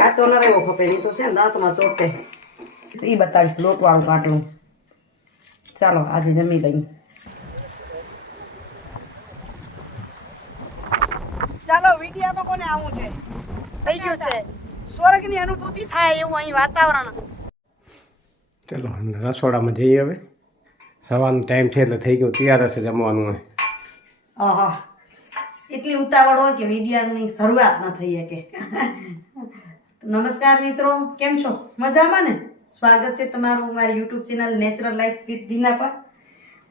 કાચો ન રહેવો ખપે નહીં તો છે ને દાંતમાં ચોટે. એ બતાવીશ લોટવાળું કાટલું ચાલો આજે જમી લઈએ. ચાલો વિડીયામાં કોને આવું છે? થઈ ગયું છે. સ્વર્ગની અનુભૂતિ થાય એવું અહીં વાતાવરણ. ચલો રસોડામાં જઈએ હવે. સવારનો ટાઈમ છે એટલે થઈ ગયું તૈયાર હશે જમવાનું હોય આહા એટલી ઉતાવળ હોય કે વિડીયાની શરૂઆત ન થઈ શકે. નમસ્કાર મિત્રો, કેમ છો? મજામાં ને? સ્વાગત છે તમારું મારી YouTube channel natural life with Dina પર.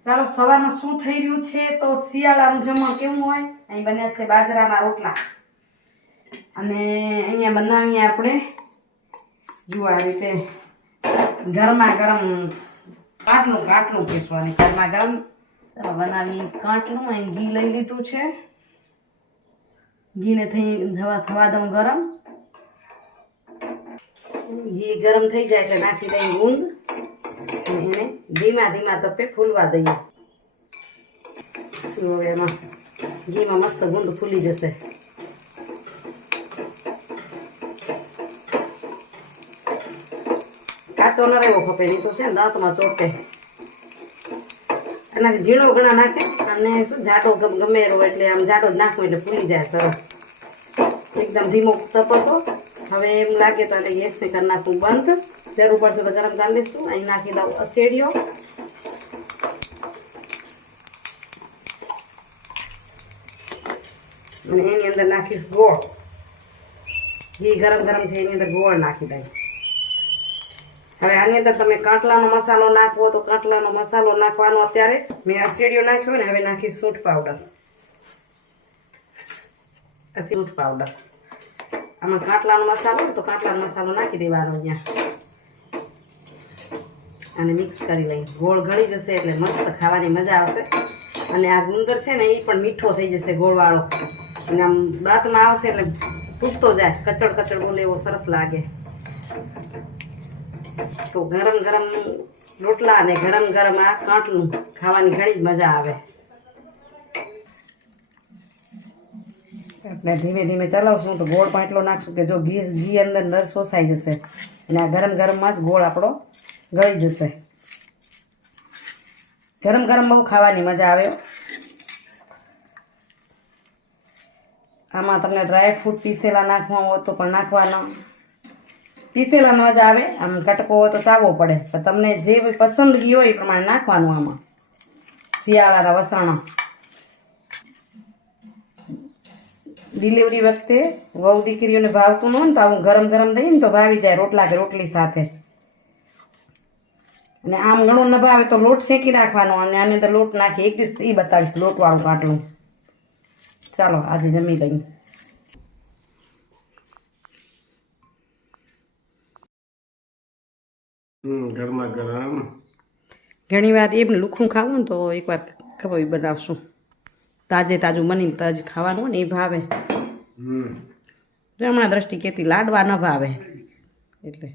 ચાલો, સવારમાં શું થઈ રહ્યું છે? તો શિયાળાનું જમવા કેવું હોય? અહીં બન્યા છે બાજરાના રોટલા. અને અહીંયા બનાવીએ આપણે, જુઓ આ રીતે ગરમા ગરમ કાટલું કાટલું પીસવાની ગરમા ગરમ ચાલો બનાવી કાટલું, અહીં ઘી લઈ લીધું છે. ઘીને થઈ થવા થવા દઉં ગરમ. ઘી ગરમ થઈ જાય એટલે નાખી દઈએ અને એને ધીમા ધીમા તપે ફૂલવા દઈએ. હવે એમાં ઘીમાં મસ્ત ગુંદ ફૂલી જશે. કાચો ન રહેવો ખપે, નહીં તો છે ને દાંતમાં ચોટે. એનાથી ઝીણો ઘણા નાખે, અને શું જાડો ગમે એવો એટલે આમ જાડો જ નાખવો એટલે ફૂલી જાય સરસ. એકદમ ધીમો તપતો હવે એમ લાગે તો એટલે ગેસને કરી નાખું બંધ. જરૂર પડશે તો ગરમ કરી લઈશું. અહીં નાખી દઉં અસેડિયો. અને એની અંદર નાખીશ ગોળ. ઘી ગરમ ગરમ છે, એની અંદર ગોળ નાખી દઈ હવે આની અંદર તમે કાંટલાનો મસાલો નાખવો તો કાંટલાનો મસાલો નાખવાનો અત્યારે. મેં અસેડિયો નાખ્યો ને, હવે નાખીશ સૂંઠ પાવડર આ સૂંઠ પાવડર આમાં કાંટલાનો મસાલો તો કાંટલાનો મસાલો નાખી દેવાનો અહીંયા. અને મિક્સ કરી લઈ ગોળ ગળી જશે એટલે મસ્ત ખાવાની મજા આવશે. અને આ ગુંદર છે ને એ પણ મીઠો થઈ જશે, ગોળવાળો. અને આમ દાંતમાં આવશે એટલે તૂટતો જાય. કચડ કચડ બોલે એવો સરસ લાગે. તો ગરમ ગરમ રોટલા અને ગરમ ગરમ આ કાંટલું ખાવાની ઘણી જ મજા આવે. એટલે ધીમે ધીમે ચલાવશું તો ગોળ પણ એટલો નાખશું કે જો ઘી ઘી અંદર અંદર શોષાઈ જશે. અને આ ગરમ ગરમમાં જ ગોળ આપણો ગળી જશે. ગરમ ગરમ બહુ ખાવાની મજા આવે આમાં તમને ડ્રાય ફ્રૂટ પીસેલા નાખવા હોય તો પણ નાખવાના. પીસેલા મજા આવે, આમ કટકો હોય તો ચાવવો પડે. પણ તમને જે પસંદગી હોય એ પ્રમાણે નાખવાનું આમાં. શિયાળાના વસાણા. ડિલિવરી વખતે વહુ દીકરીઓને ભાવતું ન હોય ને તો આવું ગરમ ગરમ દઈએ ને તો ભાવી જાય રોટલા કે રોટલી સાથે. અને આમ ઘણું ન ભાવે તો લોટ શેકી નાખવાનો અને આની અંદર લોટ નાખી એક દિવસ એ બતાવીશ લોટવાળું કાટલું ચાલો આજે જમી લઈએ. હમ ગરમા ગરમ. ઘણી વાર એમ લુખું ખાવું ને તો એકવાર ખબર બનાવશું. તાજે તાજું બનીને તાજ ખાવાનું ને એ ભાવે. હમણાં દ્રષ્ટિ કેતી લાડવા ન ભાવે. એટલે.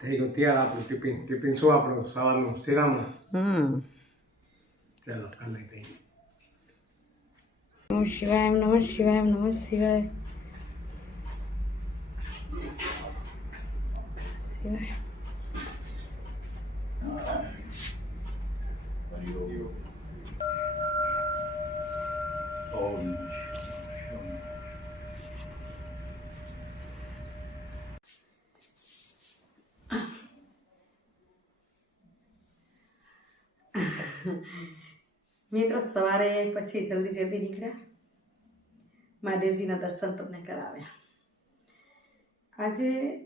થઈ ગયું તૈયાર આપણું ટિફિન. ટિફિન શું આપણું? સવારનું શિરામણ? હમ. ચાલો કાલે થઈ નમઃ શિવાય નમઃ શિવાય નમઃ શિવાય. શિવાય. મિત્રો સવારે પછી જલ્દી જલ્દી નીકળ્યા. મહાદેવજીના દર્શન તમને કરાવ્યા. આજે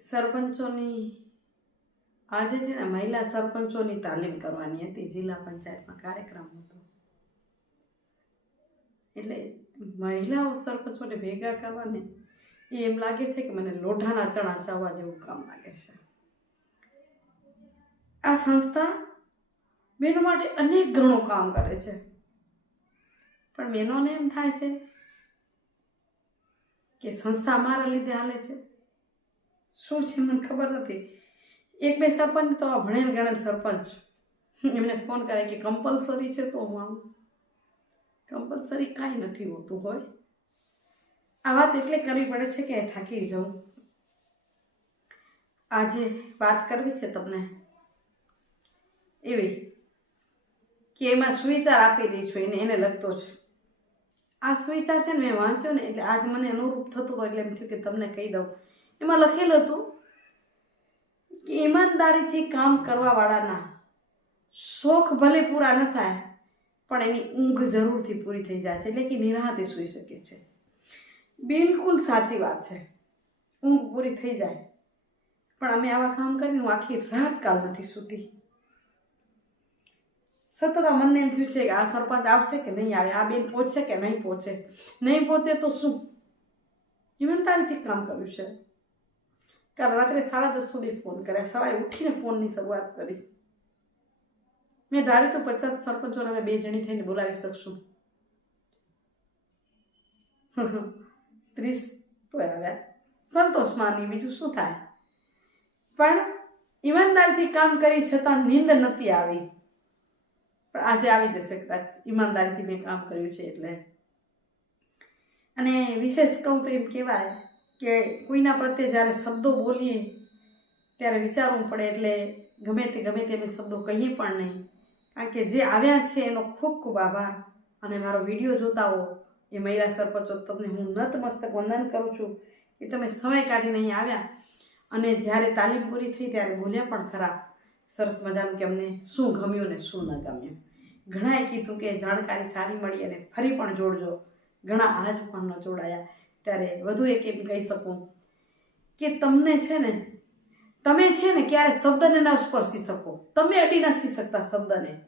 સરપંચોની આજે છે ને મહિલા સરપંચોની તાલીમ કરવાની હતી. જિલ્લા પંચાયતમાં કાર્યક્રમ હતો. એટલે મહિલાઓ સરપંચોને ભેગા કરવાને એ એમ લાગે છે કે મને લોઢાના ચણા ચાવવા જેવું કામ લાગે છે. આ સંસ્થા બહેનો માટે અનેક ઘણું કામ કરે છે. પણ બહેનોને એમ થાય છે કે સંસ્થા મારા લીધે હાલે છે. શું છે મને ખબર નથી. એક બે સરપંચ તો આ ભણેલ ગણેલ સરપંચ. એમને ફોન કરે કે કમ્પલસરી છે તો હું આવું. કમ્પલસરી કાંઈ નથી હોતું હોય. આ વાત એટલે કરવી પડે છે કે થાકી જાઉં આજે વાત કરવી છે તમને એવી કે એમાં સુવિચાર આપી દઈ છું એને એને લગતો છે આ સુવિચાર છે ને મેં વાંચ્યો ને એટલે આજ મને અનુરૂપ થતું હતું એટલે એમ થયું કે તમને કહી દઉં. એમાં લખેલું હતું કે ઈમાનદારીથી કામ કરવાવાળાના શોખ ભલે પૂરા ન થાય, પણ એની ઊંઘ જરૂરથી પૂરી થઈ જાય છે, એટલે કે નિરાહતે સૂઈ શકે છે. બિલકુલ સાચી વાત છે. ઊંઘ પૂરી થઈ જાય. પણ અમે આવા કામ કરીને હું આખી રાત કાલ નથી સૂતી. સતત મનને એમ થયું છે કે આ સરપંચ આવશે કે નહીં આવે, આ બેન પહોંચશે કે નહીં પહોંચે? નહીં પહોંચે તો શું? ઈમાનદારીથી કામ કર્યું છે. કાલ રાત્રે સાડા દસ સુધી ફોન કર્યા. સવારે ઉઠીને ફોનની શરૂઆત કરી. મેં ધાર્યું તો પચાસ સરપંચોને અમે બે જણી થઈને બોલાવી શકશું. ત્રીસ તો આવ્યા. સંતોષ માની બીજું શું થાય? પણ ઈમાનદારીથી કામ કરી છતાં નીંદ નથી આવી. પણ આજે આવી જશે કદાચ. ઈમાનદારીથી મેં કામ કર્યું છે એટલે. અને વિશેષ કહું તો એમ કહેવાય કે કોઈના પ્રત્યે જ્યારે શબ્દો બોલીએ, ત્યારે વિચારવું પડે એટલે ગમે તે ગમે તે અમે શબ્દો કહીએ પણ નહીં. કારણ કે જે આવ્યા છે એનો ખૂબ ખૂબ આભાર. અને મારો વીડિયો જોતા હો, એ મહિલા સરપંચો તમને હું નતમસ્તક વંદન કરું છું. કે તમે સમય કાઢીને અહીં આવ્યા. અને જ્યારે તાલીમ પૂરી થઈ ત્યારે બોલ્યા પણ ખરા. સરસ મજાનું કે અમને શું ગમ્યું ને શું ન ગમ્યું. ઘણાએ કીધું કે જાણકારી સારી મળી અને ફરી પણ જોડજો. ઘણા આજ પણ ન જોડાયા. ત્યારે વધુ એક એમ કહી શકું કે તમને છે ને, તમે છે ને ક્યારે શબ્દને ન સ્પર્શી શકો. તમે અડી નથી શકતા શબ્દને.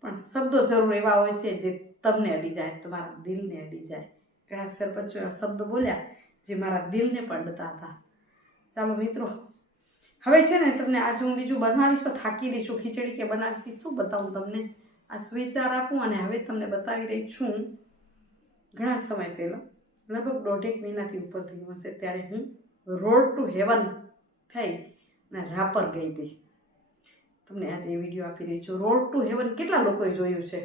પણ શબ્દો જરૂર એવા હોય છે જે તમને અડી જાય, તમારા દિલને અડી જાય. ઘણા સરપંચો એવા શબ્દો બોલ્યા જે મારા દિલને પણ અડતા હતા. ચાલો મિત્રો, હવે છે ને તમને આજે હું બીજું બનાવીશ તો થાકી રહી ખીચડી કે બનાવીશ શું બતાવું તમને? આ સુવિચાર આપું અને હવે તમને બતાવી રહી છું ઘણા સમય પહેલાં. લગભગ દોઢેક મહિનાથી ઉપર થઈ હશે ત્યારે હું રોડ ટુ હેવન થઈ અને રાપર ગઈ હતી. તમને આજે એ વીડિયો આપી રહી છું. રોડ ટુ હેવન કેટલા લોકોએ જોયું છે?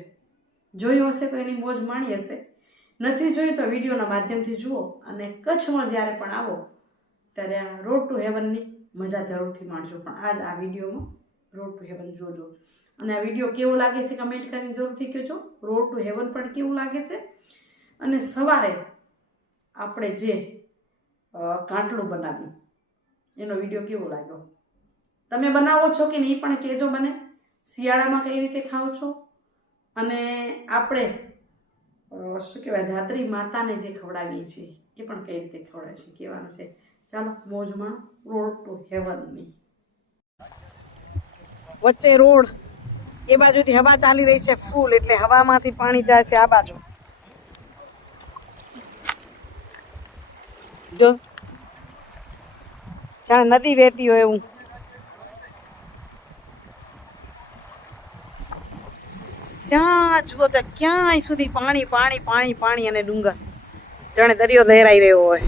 જોયું હશે તો એની મોજ માણી હશે. નથી જોયું તો વિડીયોના માધ્યમથી જુઓ અને કચ્છમાં જ્યારે પણ આવો, ત્યારે આ રોડ ટુ હેવનની મજા જરૂરથી માણજો. પણ આજ આ વિડીયોમાં રોડ ટુ હેવન જોજો. અને આ વીડિયો કેવો લાગે છે કમેન્ટ કરીને જરૂરથી કહેજો. રોડ ટુ હેવન પણ કેવું લાગે છે? અને સવારે આપણે જે કાંટલું બનાવ્યું. એનો વીડિયો કેવો લાગ્યો? તમે બનાવો છો કે નહીં પણ કહેજો મને. શિયાળામાં કઈ રીતે ખાઓ છો? અને આપણે શું કહેવાય, ધાત્રી માતાને જે ખવડાવીએ છીએ, એ પણ કઈ રીતે ખવડાવીએ છીએ કહેવાનું છે, ચાલો, મોજમાં રોડ ટુ હેવનની વચ્ચે રોડ, એ બાજુથી હવા ચાલી રહી છે, ફૂલ, એટલે હવામાંથી પાણી જાય છે આ બાજુ. જો. જાણે નદી વહેતી હોય એવું. જ્યાં જુઓ તો ક્યાંય સુધી પાણી પાણી પાણી પાણી અને ડુંગર. જાણે દરિયો લહેરાઈ રહ્યો હોય.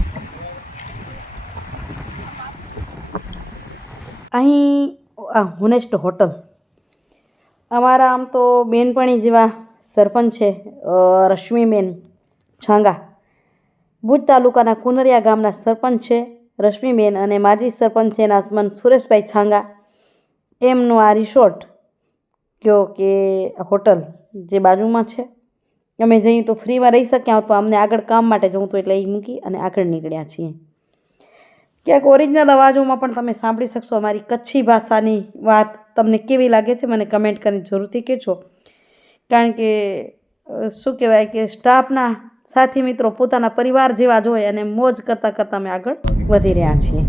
અહીં, આ હોનેસ્ટ હોટલ. અમારા આમ તો બેનપણી જેવા સરપંચ છે રશ્મિબેન છાંગા. ભુજ તાલુકાના કુનરિયા ગામના સરપંચ છે રશ્મિબેન અને માજી સરપંચ છે નાસમન સુરેશભાઈ છાંગા. એમનું આ રિસોર્ટ કયો કે હોટલ જે બાજુમાં છે. અમે જઈએ તો ફ્રીમાં રહી શક્યા તો અમને આગળ કામ માટે જવું તો એટલે એ મૂકી અને આગળ નીકળ્યા છીએ. ક્યાંક ઓરિજિનલ અવાજોમાં પણ તમે સાંભળી શકશો અમારી કચ્છી ભાષાની વાત. તમને કેવી લાગે છે મને કમેન્ટ કરીને જરૂરથી કહેજો. કારણ કે શું કહેવાય કે સ્ટાફના સાથી મિત્રો પોતાના પરિવાર જેવા જ હોય અને મોજ કરતાં કરતાં અમે આગળ વધી રહ્યા છીએ.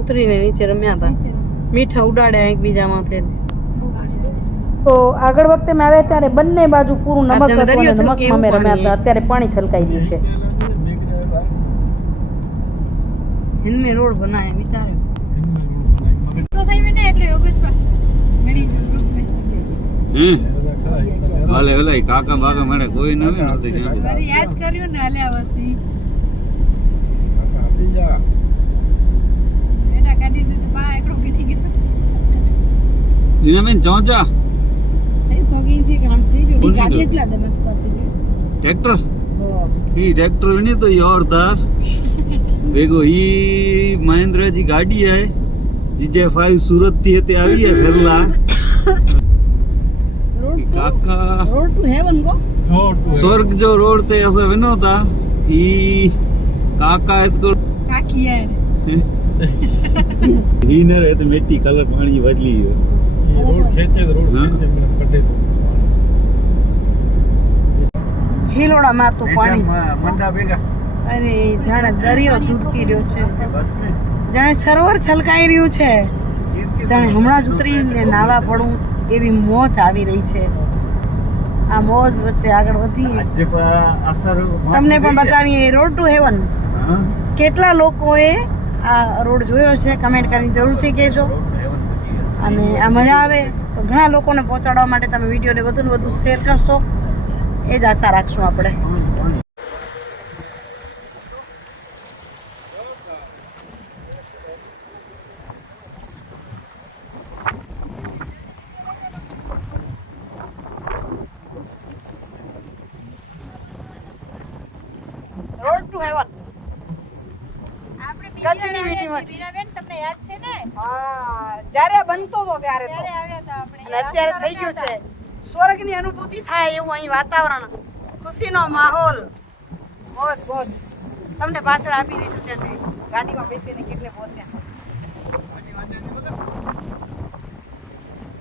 ઉતરીને નીચે રમ્યા હતા. મીઠા ઉડાડ્યા જેવું છે. તો આગળ વખતે મેં આવ્યા ત્યારે બંને બાજુ પૂરું નમક નમકમાં અમે રમ્યા હતા. અત્યારે પાણી છલકાઈ ગયું છે. હિન્મે રોડ બનાય વિચારે તો થઈ એટલે હમ. ભલે ભલે કાકા બાકા મને કોઈ નવી નહોતી યાદ કર્યું ને હાલ્યા વસી દીનાબેન ચોંચા ટ્રેક્ટર? ઈ ટ્રેક્ટરની તો યોરદાર ભેગો ઈ મહેન્દ્રજી ગાડી હે જીજે ફાઈવ સુરતથી હતી આવી હે ફેરલા. કાકા રોડ ટુ હેવન ગો स्वर्ग जो रोड ते ऐसा विनो था ई काका इसको કાકી યાર ही न रहे तो मिट्टी कलर पानी बदली है हाँ? હિલોડા મારતું પાણી मंडा बेगा અરે જાણે દરિયો ધૂધકી રહ્યો છે बस में જાણે સરોવર છલકાઈ રહ્યું છે જાણે હમણાં જ ઉતરીને નાવા પડું એવી મોજ આવી રહી છે. આ મોજ વચ્ચે આગળ વધી તમને પણ બતાવીએ રોડ ટુ હેવન કેટલા લોકોએ આ રોડ જોયો છે? કમેન્ટ કરીને જરૂરથી કહેજો. અને આ મજા આવે તો ઘણા લોકોને પહોંચાડવા માટે તમે વિડીયોને વધુ ને વધુ શેર કરશો. એ જ આશા રાખશું આપણે. કચ્છની બીજા મીઠી આવ્યા મચ્છી. છીએ. બીનાબેન, તમને યાદ છે ને? હા જ્યારે બનતો હતો ત્યારે તો. આવ્યા હતા આપણે. અને અત્યારે થઈ ગયું છે. સ્વર્ગની અનુભૂતિ થાય એવું અહીં વાતાવરણ. ખુશીનો માહોલ. મોજ મોજ. તમને પાછળ આપી દીધું ત્યાંથી ગાડીમાં બેસીને કેટલે પહોંચ્યા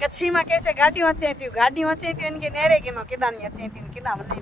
કચ્છીમાં કે છે ગાડી વચ્ચે થયું. ગાડી વચ્ચે થયું કે નેરે કે કેડા ની વચ્ચે થયું કેડા મને